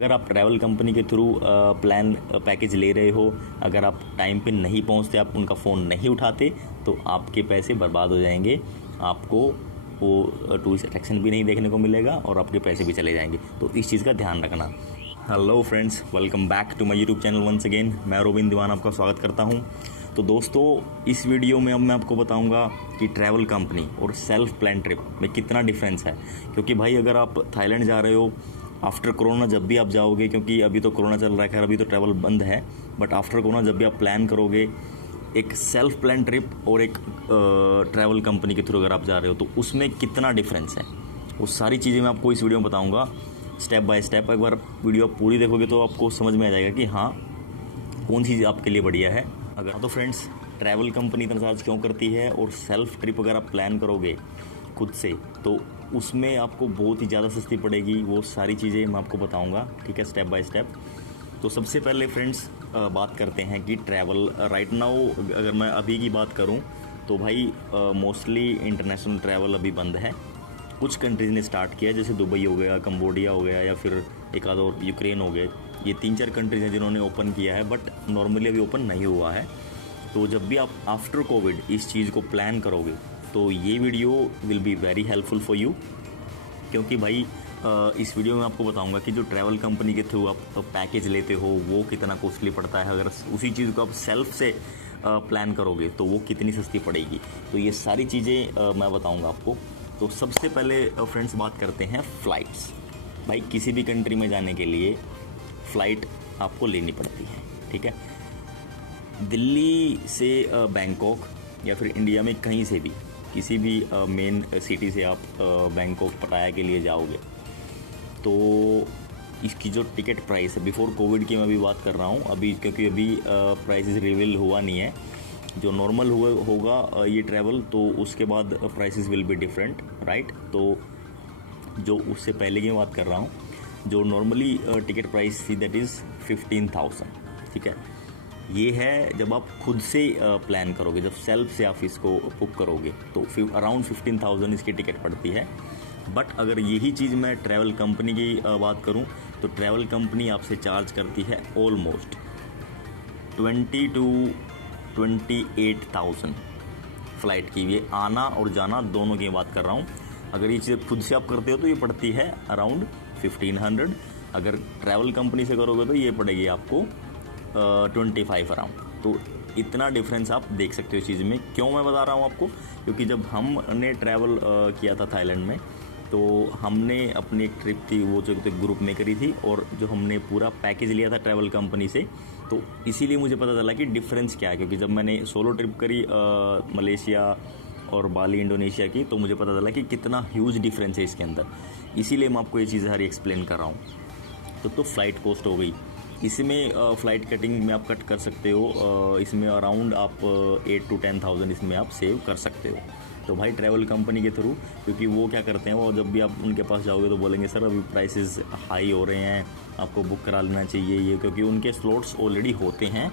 अगर आप travel company के थ्रू प्लान पैकेज ले रहे हो, अगर आप टाइम पे नहीं पहुंचते, आप उनका फ़ोन नहीं उठाते, तो आपके पैसे बर्बाद हो जाएंगे। आपको वो टूरिस्ट अट्रैक्शन भी नहीं देखने को मिलेगा और आपके पैसे भी चले जाएंगे। तो इस चीज़ का ध्यान रखना। Hello friends, welcome back to my YouTube channel once again. मैं रोबिन दीवान आपका स्वागत करता हूं। तो दोस्तों, इस वीडियो में अब मैं आपको बताऊंगा कि ट्रैवल कंपनी और सेल्फ प्लान ट्रिप में कितना डिफरेंस है। क्योंकि भाई, अगर आप थाईलैंड जा रहे हो आफ्टर कोरोना, जब भी आप जाओगे, क्योंकि अभी तो कोरोना चल रहा है, खैर अभी तो ट्रैवल बंद है, बट आफ्टर कोरोना जब भी आप प्लान करोगे एक सेल्फ प्लान ट्रिप और एक ट्रैवल कंपनी के थ्रू अगर आप जा रहे हो, तो उसमें कितना डिफरेंस है, वो सारी चीज़ें मैं आपको इस वीडियो में बताऊंगा स्टेप बाय स्टेप। एक बार वीडियो आप पूरी देखोगे तो आपको समझ में आ जाएगा कि हाँ, कौन सी चीज़ आपके लिए बढ़िया है। अगर तो फ्रेंड्स, ट्रैवल कंपनी इतना चार्ज क्यों करती है और सेल्फ ट्रिप अगर आप प्लान करोगे खुद से तो उसमें आपको बहुत ही ज़्यादा सस्ती पड़ेगी। वो सारी चीज़ें मैं आपको बताऊंगा, ठीक है, स्टेप बाय स्टेप। तो सबसे पहले फ्रेंड्स बात करते हैं कि ट्रैवल राइट नाउ, अगर मैं अभी की बात करूं तो भाई मोस्टली इंटरनेशनल ट्रैवल अभी बंद है। कुछ कंट्रीज़ ने स्टार्ट किया, जैसे दुबई हो गया, कंबोडिया हो गया, या फिर एक आध और यूक्रेन हो गए। ये 3-4 कंट्रीज़ हैं जिन्होंने ओपन किया है, बट नॉर्मली अभी ओपन नहीं हुआ है। तो जब भी आप आफ्टर कोविड इस चीज़ को प्लान करोगे तो ये video will be very helpful for you. क्योंकि भाई इस वीडियो में आपको बताऊंगा कि जो ट्रैवल कंपनी के थ्रू आप पैकेज लेते हो वो कितना कॉस्टली पड़ता है। अगर उसी चीज़ को आप सेल्फ से प्लान करोगे तो वो कितनी सस्ती पड़ेगी। तो ये सारी चीज़ें मैं बताऊंगा आपको। तो सबसे पहले फ्रेंड्स बात करते हैं फ़्लाइट्स। भाई, किसी भी कंट्री में जाने के लिए फ़्लाइट आपको लेनी पड़ती है, ठीक है। दिल्ली से बैंकॉक या फिर इंडिया में कहीं से भी किसी भी मेन सिटी से आप बैंकॉक पटाया के लिए जाओगे तो इसकी जो टिकट प्राइस है, बिफोर कोविड की मैं अभी बात कर रहा हूँ, अभी क्योंकि अभी प्राइसेस रिवील हुआ नहीं है। जो नॉर्मल होगा ये ट्रैवल, तो उसके बाद prices will be different, right. तो जो उससे पहले की मैं बात कर रहा हूँ, जो नॉर्मली टिकट प्राइस थी दैट इज़ 15,000, ठीक है। ये है जब आप खुद से प्लान करोगे, जब सेल्फ से आप इसको बुक करोगे तो अराउंड 15,000 इसकी टिकट पड़ती है। बट अगर यही चीज़ मैं ट्रैवल कंपनी की बात करूं तो ट्रैवल कंपनी आपसे चार्ज करती है ऑलमोस्ट 20 to 28,000 फ़्लाइट की। ये आना और जाना दोनों की बात कर रहा हूँ। अगर ये चीज़ खुद से आप करते हो तो ये पड़ती है अराउंड 1500। अगर ट्रैवल कंपनी से करोगे तो ये पड़ेगी आपको 25 अराउंड। तो इतना डिफरेंस आप देख सकते हो इस चीज़ में। क्यों मैं बता रहा हूँ आपको, क्योंकि जब हमने ट्रैवल किया था थाईलैंड में, तो हमने अपनी एक ट्रिप थी वो जो ग्रुप में करी थी, और जो हमने पूरा पैकेज लिया था ट्रैवल कंपनी से, तो इसीलिए मुझे पता चला कि डिफरेंस क्या है। क्योंकि जब मैंने सोलो ट्रिप करी मलेशिया और बाली इंडोनेशिया की, तो मुझे पता चला कि कितना ह्यूज डिफरेंस है इसके अंदर। इसीलिए मैं आपको ये चीज़ सारी एक्सप्लेन कर रहा हूँ। तो फ़्लाइट कॉस्ट हो गई, इसमें फ़्लाइट कटिंग में आप कट कर सकते हो। इसमें अराउंड आप 8 to 10,000 इसमें आप सेव कर सकते हो। तो भाई, ट्रैवल कंपनी के थ्रू, क्योंकि वो क्या करते हैं, वो जब भी आप उनके पास जाओगे तो बोलेंगे सर अभी प्राइसेस हाई हो रहे हैं, आपको बुक करा लेना चाहिए ये, क्योंकि उनके स्लॉट्स ऑलरेडी होते हैं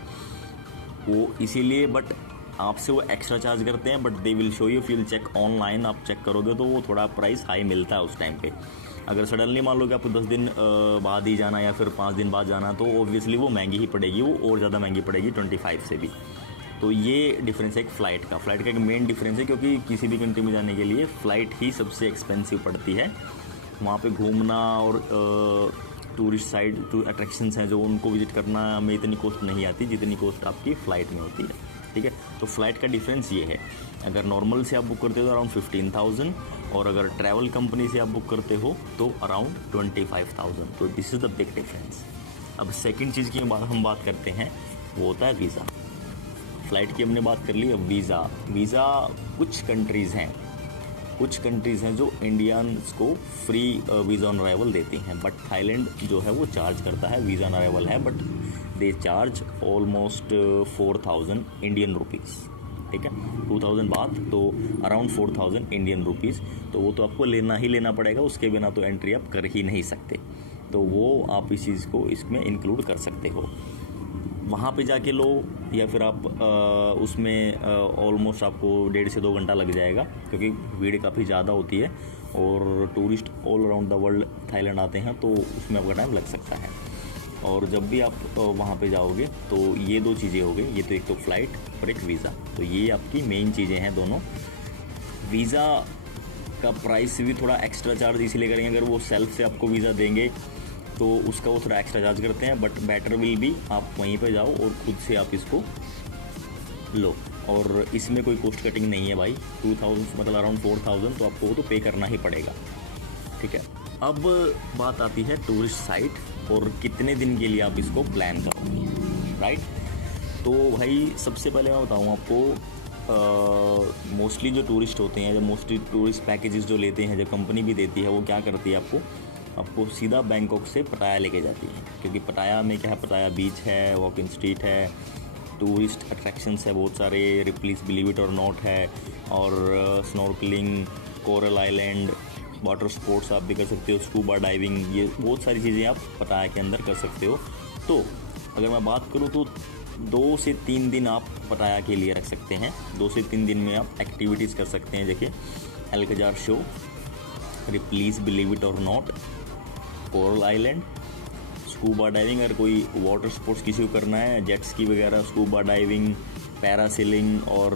वो, इसीलिए। बट आपसे वो एक्स्ट्रा चार्ज करते हैं, but they will show you, will check online, आप चेक करोगे तो वो थोड़ा प्राइस हाई मिलता है उस टाइम पे। अगर सडनली मान लो कि आपको 10 दिन बाद ही जाना या फिर 5 दिन बाद जाना, तो ऑब्वियसली वो महंगी ही पड़ेगी, वो और ज़्यादा महंगी पड़ेगी 25 से भी। तो ये डिफरेंस है एक फ़्लाइट का। फ़्लाइट का एक मेन डिफरेंस है, क्योंकि किसी भी कंट्री में जाने के लिए फ़्लाइट ही सबसे एक्सपेंसिव पड़ती है। वहाँ पे घूमना और टूरिस्ट साइड जो अट्रैक्शंस हैं जो उनको विजिट करना में इतनी कॉस्ट नहीं आती जितनी कॉस्ट आपकी फ़्लाइट में होती है, ठीक है। तो फ़्लाइट का डिफरेंस ये है। अगर नॉर्मल से आप बुक करते हो तो अराउंड 15,000, और अगर ट्रैवल कंपनी से आप बुक करते हो तो अराउंड 25,000। तो this is the big difference. अब सेकंड चीज़ की हम बात करते हैं, वो होता है वीज़ा। फ़्लाइट की हमने बात कर ली, अब वीज़ा कुछ कंट्रीज़ हैं जो इंडियंस को फ्री वीज़ा ऑन अराइवल देती हैं, बट थाईलैंड जो है वो चार्ज करता है। वीज़ा ऑन अराइवल है, but they charge almost 4,000 Indian rupees, ठीक है, 2,000 बात, तो अराउंड 4,000 इंडियन रुपीज़। तो वो तो आपको लेना ही लेना पड़ेगा, उसके बिना तो एंट्री आप कर ही नहीं सकते। तो वो आप इस चीज़ को इसमें इंक्लूड कर सकते हो। वहाँ पे जाके लो, या फिर आप उसमें ऑलमोस्ट आपको 1.5 से 2 घंटा लग जाएगा, क्योंकि भीड़ काफ़ी ज़्यादा होती है। और tourist all around the world Thailand आते हैं, तो उसमें आपका टाइम लग सकता है। और जब भी आप वहाँ पे जाओगे तो ये 2 चीज़ें हो गई, ये तो एक तो फ़्लाइट और एक वीज़ा, तो ये आपकी मेन चीज़ें हैं दोनों। वीज़ा का प्राइस भी थोड़ा एक्स्ट्रा चार्ज इसलिए करेंगे, अगर वो सेल्फ से आपको वीज़ा देंगे तो उसका वो थोड़ा एक्स्ट्रा चार्ज करते हैं, बट बेटर विल भी आप वहीं पे जाओ और खुद से आप इसको लो। और इसमें कोई कॉस्ट कटिंग नहीं है भाई, 2000 मतलब अराउंड 4000 तो आपको वो तो पे करना ही पड़ेगा, ठीक है। अब बात आती है टूरिस्ट साइट और कितने दिन के लिए आप इसको प्लान करोगे, राइट। तो भाई सबसे पहले मैं बताऊँ आपको, मोस्टली जो टूरिस्ट होते हैं, जब मोस्टली टूरिस्ट पैकेजेस जो लेते हैं, जब कंपनी भी देती है, वो क्या करती है आपको सीधा बैंकॉक से पटाया लेके जाती है, क्योंकि पटाया में क्या है, पटाया बीच है, वॉक इन स्ट्रीट है, टूरिस्ट अट्रैक्शंस है बहुत सारे, please believe it or not है, और snorkelling, coral island, water sports आप भी कर सकते हो, स्कूबा डाइविंग, ये बहुत सारी चीज़ें आप पटाया के अंदर कर सकते हो। तो अगर मैं बात करूँ तो 2 से 3 दिन आप पटाया के लिए रख सकते हैं। 2 से 3 दिन में आप एक्टिविटीज़ कर सकते हैं। देखिए, Alcazar show, please believe it or not, coral island, scuba diving, अगर कोई वाटर स्पोर्ट्स किसी को करना है, जेट स्की वगैरह, स्कूबा डाइविंग, पैरासेलिंग और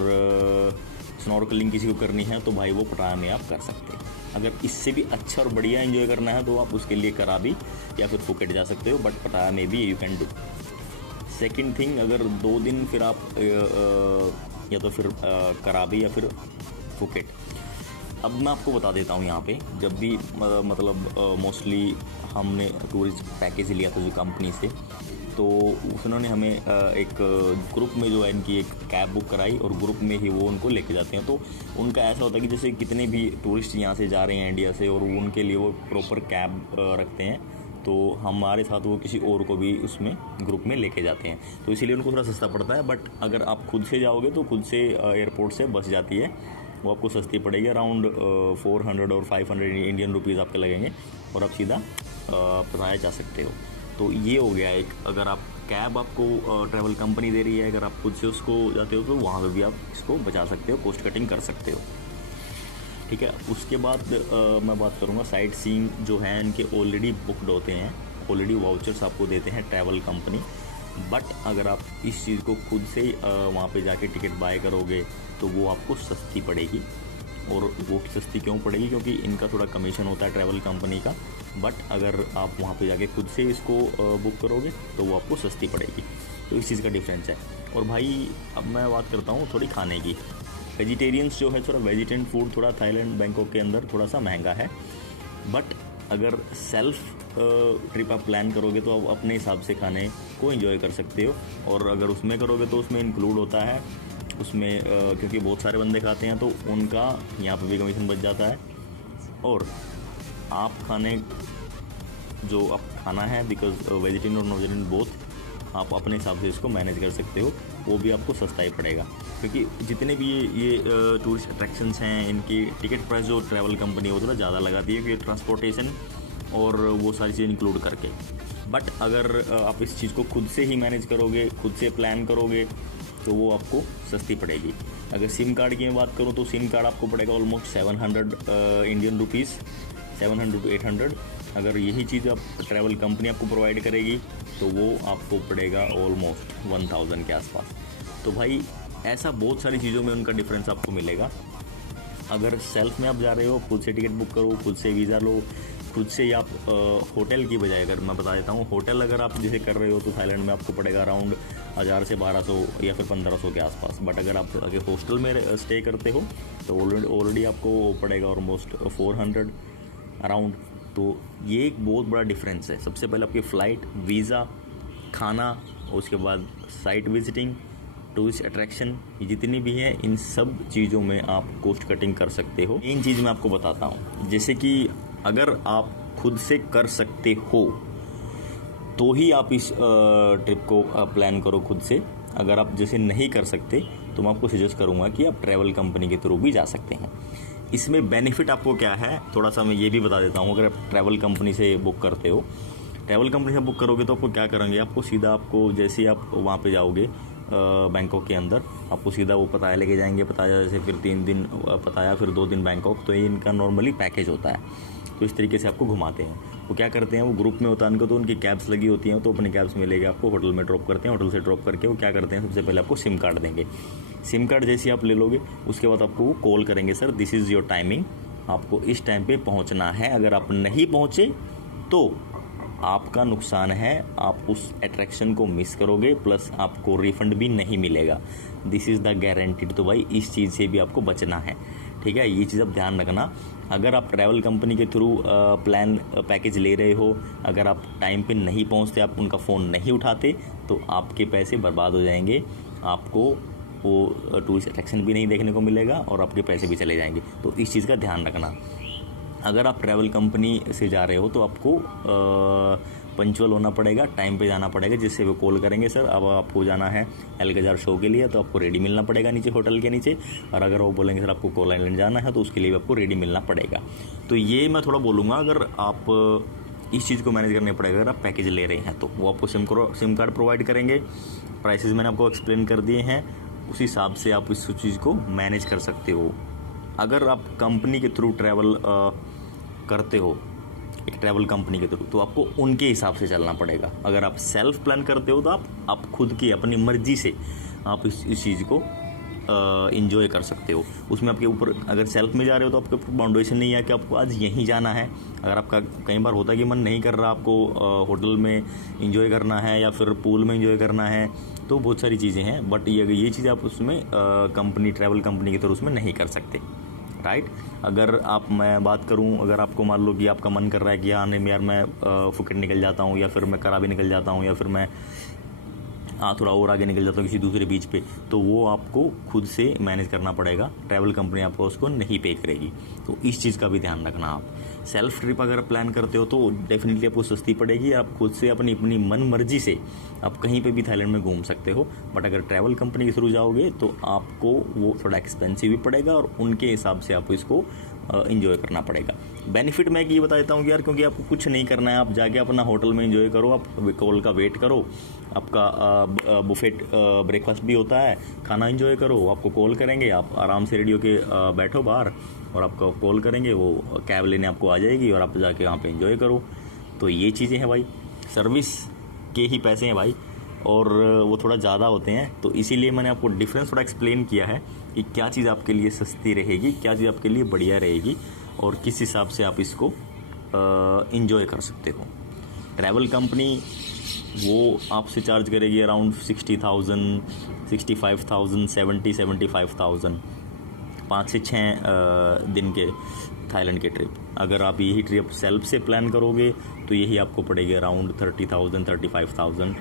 स्नॉर्कलिंग किसी को करनी है, तो भाई वो पटाया में आप कर सकते हैं। अगर इससे भी अच्छा और बढ़िया एंजॉय करना है तो आप उसके लिए कराबी या फिर फुकेट जा सकते हो, बट पटाया में भी you can do. Second thing, अगर 2 दिन फिर आप या तो फिर कराबी या फिर फुकेट। अब मैं आपको बता देता हूँ यहाँ पे, जब भी मतलब मोस्टली हमने टूरिस्ट पैकेज लिया था जो कंपनी से, तो उन्होंने हमें एक ग्रुप में जो है इनकी एक कैब बुक कराई और ग्रुप में ही वो उनको लेके जाते हैं। तो उनका ऐसा होता है कि जैसे कितने भी टूरिस्ट यहाँ से जा रहे हैं इंडिया से, और उनके लिए वो प्रॉपर कैब रखते हैं, तो हमारे साथ वो किसी और को भी उसमें ग्रुप में लेके जाते हैं, तो इसीलिए उनको थोड़ा सस्ता पड़ता है। बट अगर आप खुद से जाओगे तो खुद से एयरपोर्ट से बस जाती है, वो आपको सस्ती पड़ेगी, अराउंड 400 और 500 इंडियन रुपीज़ आपके लगेंगे, और आप सीधा पटाया जा सकते हो। तो ये हो गया एक, अगर आप कैब आपको ट्रैवल कंपनी दे रही है, अगर आप खुद से उसको जाते हो तो वहाँ पे भी आप इसको बचा सकते हो, कॉस्ट कटिंग कर सकते हो, ठीक है। उसके बाद मैं बात करूँगा साइट सीइंग जो है, इनके ऑलरेडी बुकड होते हैं, ऑलरेडी वाउचर्स आपको देते हैं ट्रैवल कंपनी। बट अगर आप इस चीज़ को खुद से वहाँ पे जाके टिकट बाय करोगे तो वो आपको सस्ती पड़ेगी। और वो सस्ती क्यों पड़ेगी, क्योंकि इनका थोड़ा कमीशन होता है ट्रैवल कंपनी का। बट अगर आप वहाँ पे जाके खुद से इसको बुक करोगे तो वो आपको सस्ती पड़ेगी, तो इस चीज़ का डिफरेंस है। और भाई अब मैं बात करता हूँ थोड़ी खाने की। वेजिटेरियंस जो है, थोड़ा वेजिटेरियन फूड थोड़ा थाईलैंड बैंकॉक के अंदर थोड़ा सा महंगा है, बट अगर सेल्फ ट्रिप आप प्लान करोगे तो आप अपने हिसाब से खाने को एंजॉय कर सकते हो। और अगर उसमें करोगे तो उसमें इंक्लूड होता है उसमें क्योंकि बहुत सारे बंदे खाते हैं तो उनका यहाँ पर भी कमीशन बच जाता है। और आप खाने जो आप खाना है, बिकॉज वेजिटेरियन और नॉन वेजिटेरियन बोथ, आप अपने हिसाब से इसको मैनेज कर सकते हो, वो भी आपको सस्ता ही पड़ेगा। क्योंकि जितने भी ये टूरिस्ट अट्रैक्शंस हैं, इनकी टिकट प्राइस जो ट्रैवल कंपनी है वो थोड़ा ज़्यादा लगाती है, क्योंकि ट्रांसपोर्टेशन और वो सारी चीज़ें इंक्लूड करके। बट अगर आप इस चीज़ को खुद से ही मैनेज करोगे, खुद से प्लान करोगे, तो वो आपको सस्ती पड़ेगी। अगर सिम कार्ड की मैं बात करूँ तो सिम कार्ड आपको पड़ेगा ऑलमोस्ट 700 इंडियन रुपीज़, 700 to 800। अगर यही चीज़ आप ट्रैवल कंपनी आपको प्रोवाइड करेगी तो वो आपको पड़ेगा ऑलमोस्ट 1000 के आसपास। तो भाई ऐसा बहुत सारी चीज़ों में उनका डिफरेंस आपको मिलेगा। अगर सेल्फ में आप जा रहे हो, खुद से टिकट बुक करो, खुद से वीज़ा लो, खुद से ही आप होटल की बजाय, अगर मैं बता देता हूँ, होटल अगर आप जैसे कर रहे हो तो थाईलैंड में आपको पड़ेगा अराउंड 1000 से 1200 या फिर 1500 के आसपास। बट अगर आप अगर हॉस्टल में स्टे करते हो तो ऑलरेडी आपको पड़ेगा ऑलमोस्ट 400 अराउंड। तो ये एक बहुत बड़ा डिफरेंस है। सबसे पहले आपकी फ़्लाइट, वीज़ा, खाना, और उसके बाद साइट विजिटिंग, टूरिस्ट अट्रैक्शन, ये जितनी भी हैं, इन सब चीज़ों में आप कॉस्ट कटिंग कर सकते हो। एक चीज़ मैं आपको बताता हूँ, जैसे कि अगर आप खुद से कर सकते हो तो ही आप इस ट्रिप को प्लान करो खुद से। अगर आप जैसे नहीं कर सकते तो मैं आपको सजेस्ट करूँगा कि आप ट्रैवल कंपनी के थ्रू भी जा सकते हैं। इसमें बेनिफिट आपको क्या है थोड़ा सा मैं ये भी बता देता हूँ। अगर आप ट्रैवल कंपनी से बुक करते हो, ट्रैवल कंपनी से बुक करोगे तो आपको क्या करेंगे, आपको सीधा आपको जैसे ही आप वहाँ पे जाओगे बैंकॉक के अंदर आपको सीधा वो पताया लेके जाएंगे, पताया से फिर 3 दिन पताया, फिर 2 दिन बैंकॉक। तो ये इनका नॉर्मली पैकेज होता है। तो इस तरीके से आपको घुमाते हैं। वो क्या करते हैं, वो ग्रुप में होता है उनको, तो उनकी कैब्स लगी होती हैं, तो अपनी कैब्स में लेके आपको होटल में ड्रॉप करते हैं। होटल से ड्रॉप करके वो क्या करते हैं, सबसे पहले आपको सिम कार्ड देंगे। सिम कार्ड जैसे आप ले लोगे उसके बाद आपको वो कॉल करेंगे, sir this is your timing, आपको इस टाइम पे पहुंचना है। अगर आप नहीं पहुंचे तो आपका नुकसान है, आप उस अट्रैक्शन को मिस करोगे, प्लस आपको रिफंड भी नहीं मिलेगा। This is the guaranteed. तो भाई इस चीज़ से भी आपको बचना है, ठीक है। ये चीज़ आप ध्यान रखना। अगर आप ट्रैवल कंपनी के थ्रू प्लान पैकेज ले रहे हो, अगर आप टाइम पे नहीं पहुंचते, आप उनका फ़ोन नहीं उठाते, तो आपके पैसे बर्बाद हो जाएंगे। आपको वो टूरिस्ट अट्रैक्शन भी नहीं देखने को मिलेगा और आपके पैसे भी चले जाएंगे। तो इस चीज़ का ध्यान रखना। अगर आप ट्रैवल कंपनी से जा रहे हो तो आपको पंचुअल होना पड़ेगा, टाइम पे जाना पड़ेगा, जिससे वो कॉल करेंगे, सर अब आपको जाना है एल्गजार शो के लिए, तो आपको रेडी मिलना पड़ेगा नीचे होटल के नीचे। और अगर वो बोलेंगे सर आपको कोल आइलैंड जाना है, तो उसके लिए भी आपको रेडी मिलना पड़ेगा। तो ये मैं थोड़ा बोलूँगा, अगर आप इस चीज़ को मैनेज करने पड़ेगा। अगर आप पैकेज ले रहे हैं तो वो आपको सिम कार्ड प्रोवाइड करेंगे। प्राइसेस मैंने आपको एक्सप्लेन कर दिए हैं, उस हिसाब से आप इस चीज़ को मैनेज कर सकते हो। अगर आप कंपनी के थ्रू ट्रैवल करते हो, एक ट्रैवल कंपनी के थ्रू, तो आपको उनके हिसाब से चलना पड़ेगा। अगर आप सेल्फ प्लान करते हो तो आप खुद की अपनी मर्जी से आप इस चीज़ को इंजॉय कर सकते हो। उसमें आपके ऊपर, अगर सेल्फ में जा रहे हो तो आपके ऊपर बाउंडेशन नहीं है कि आपको आज यहीं जाना है। अगर आपका कई बार होता है कि मन नहीं कर रहा, आपको होटल में इंजॉय करना है या फिर पूल में इंजॉय करना है, तो बहुत सारी चीज़ें हैं। बट ये चीज़ आप उसमें ट्रैवल कंपनी के थ्रू उसमें नहीं कर सकते, राइट। अगर मैं बात करूं, अगर आपको मान लो कि आपका मन कर रहा है कि हाँ नहीं यार मैं फुकेट निकल जाता हूं, या फिर मैं कराबी निकल जाता हूं, या फिर मैं थोड़ा और आगे निकल जाता हूँ किसी दूसरे बीच पे, तो वो आपको खुद से मैनेज करना पड़ेगा। ट्रैवल कंपनी आपको उसको नहीं पे करेगी। तो इस चीज़ का भी ध्यान रखना। आप सेल्फ ट्रिप अगर प्लान करते हो तो डेफिनेटली आपको सस्ती पड़ेगी। आप खुद से अपनी मन मर्जी से आप कहीं पे भी थाईलैंड में घूम सकते हो। बट अगर ट्रैवल कंपनी के थ्रू जाओगे तो आपको वो थोड़ा एक्सपेंसिव भी पड़ेगा और उनके हिसाब से आपको इसको इंजॉय करना पड़ेगा। बेनिफिट मैं ये बता देता हूँ कि यार, क्योंकि आपको कुछ नहीं करना है, आप जाके अपना होटल में इंजॉय करो, आप कॉल का वेट करो, आपका बुफेट ब्रेकफास्ट भी होता है, खाना इंजॉय करो। आपको कॉल करेंगे, आप आराम से रेडियो के बैठो बाहर और आपको कॉल करेंगे, वो कैब लेने आपको आ जाएगी और आप जाके वहाँ पे इंजॉय करो। तो ये चीज़ें हैं भाई, सर्विस के ही पैसे हैं भाई, और वो थोड़ा ज़्यादा होते हैं। तो इसीलिए मैंने आपको डिफरेंस थोड़ा एक्सप्लेन किया है कि क्या चीज़ आपके लिए सस्ती रहेगी, क्या चीज़ आपके लिए बढ़िया रहेगी, और किस हिसाब से आप इसको इंजॉय कर सकते हो। ट्रैवल कंपनी वो आपसे चार्ज करेगी अराउंड 60,000, 65,000, 75,000 5 से 6 दिन के थाईलैंड के ट्रिप। अगर आप यही ट्रिप सेल्फ से प्लान करोगे तो यही आपको पड़ेगी अराउंड 30,000, 35,000,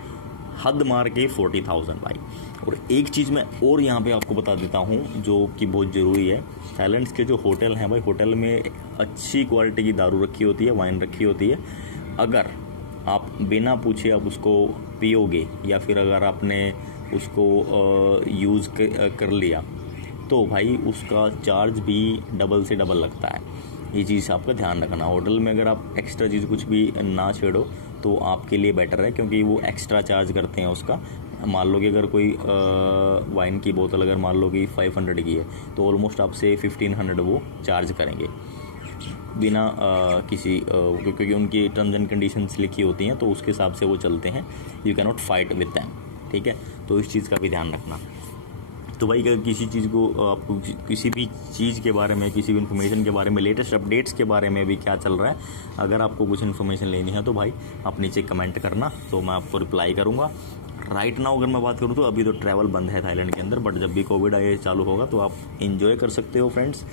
हद मार के 40,000 भाई। और एक चीज़ मैं और यहाँ पे आपको बता देता हूँ जो कि बहुत ज़रूरी है। थाईलैंड के जो होटल हैं भाई, होटल में अच्छी क्वालिटी की दारू रखी होती है, वाइन रखी होती है। अगर आप बिना पूछे आप उसको पियोगे, या फिर अगर आपने उसको यूज़ कर लिया, तो भाई उसका चार्ज भी डबल से डबल लगता है। ये चीज़ आपका ध्यान रखना। होटल में अगर आप एक्स्ट्रा चीज़ कुछ भी ना छेड़ो तो आपके लिए बेटर है, क्योंकि वो एक्स्ट्रा चार्ज करते हैं उसका। मान लो कि अगर कोई वाइन की बोतल अगर मान लो कि 500 की है, तो ऑलमोस्ट आपसे 1500 वो चार्ज करेंगे बिना किसी क्योंकि उनकी टर्म्स एंड कंडीशंस लिखी होती हैं, तो उसके हिसाब से वो चलते हैं। You can not fight with them, ठीक है। तो इस चीज़ का भी ध्यान रखना। तो भाई अगर किसी चीज़ को आपको किसी भी चीज़ के बारे में, किसी भी इन्फॉर्मेशन के बारे में, लेटेस्ट अपडेट्स के बारे में भी क्या चल रहा है, अगर आपको कुछ इन्फॉर्मेशन लेनी है तो भाई आप नीचे कमेंट करना, तो मैं आपको रिप्लाई करूँगा। राइट नाउ अगर मैं बात करूँ तो अभी तो ट्रैवल बंद है थाईलैंड के अंदर, बट जब भी कोविड आए चालू होगा तो आप इंजॉय कर सकते हो फ्रेंड्स।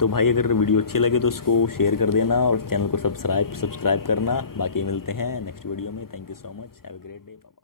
तो भाई अगर वीडियो अच्छी लगे तो उसको शेयर कर देना और चैनल को सब्सक्राइब करना। बाकी मिलते हैं नेक्स्ट वीडियो में। Thank you so much, have a great day, bye.